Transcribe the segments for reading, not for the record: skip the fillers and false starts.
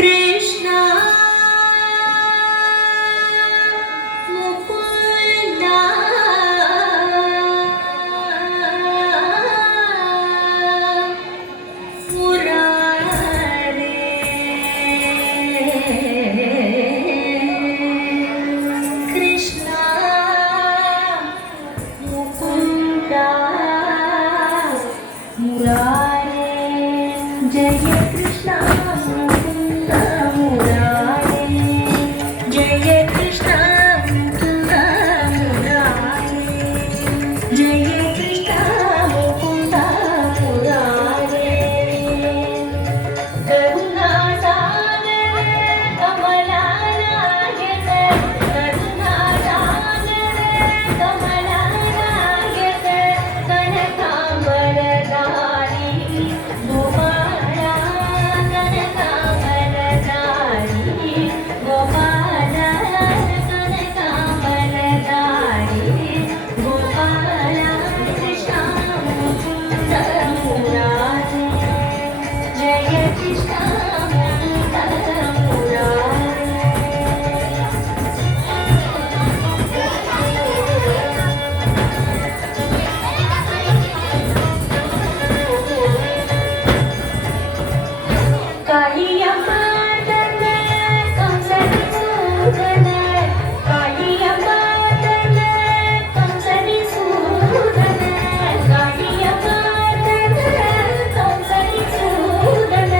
ಕೃಷ್ಣ ಮುಕುಂದ ಮುರಾರೇ ಕೃಷ್ಣ ಮುಕುಂದ ಮುರಾರೇ ಜಯ ಕೃಷ್ಣ ಮುಕುಂದ ಮುರಾರೇ ಜಯ ಕೃಷ್ಣ ಮುಕುಂದ ಮುರಾರೇ ಜಯ ಕೃಷ್ಣ ಮುಕುಂದ ಮುರಾರೇ ಕರುಣಾಸಾಗರ ಕಮಲಾನಾಯಕ ಕರುಣಾಸಾಗರ ಕಮಲಾನಾಯಕ ಕನಕಾಂಬರಧಾರಿ ಗೋಪಾಲ ಕನಕಾಂಬರಧಾರಿ ಗೋಪಾಲ ಕನಕಾಂಬರಧಾರಿ ಗೋಪಾಲ ಕೃಷ್ಣ ಮುಕುಂದ ಮುರಾರೇ ಜಯ ಕೃಷ್ಣ ಮುಕುಂದ ಮುರಾರೇ ಕಾಳಿಯ ಮಾತನ ಕಂಸನಿ ಸೂದನ ಕಾಳಿಯ ಮಾತನ ಕಂಸನಿ ಸೂದನ ಕಾಳಿಯ ಮಾತನ ಕಂಸನಿ ಸೂದನ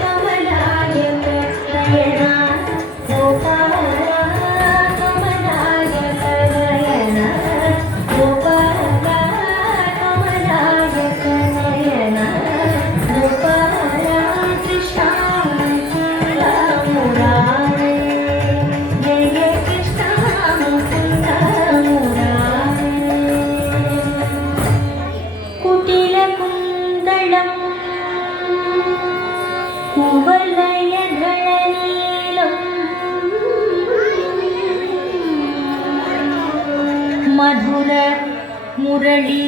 ಕಮಲಾಯಕ ನಯನ ಗೋಪಾಲ ಕಮಲಾಯಕ ನಯನ ಗೋಪಾಲ ಕಮಲಾಯಕ ನಯನ ಗೋಪಾಲ ಕೃಷ್ಣ ಮುಕುಂದ ಮುರಾರೇ ಜಯ ಕೃಷ್ಣ ಮುಕುಂದ ಮುರಾರೇ ಕುಟಿಲ ಕುಂದಳಂ ಕುವಲಯಧರ ನೀಲಂ ಮಧುರ ಮುರಳೀರವಲೋಕನಂ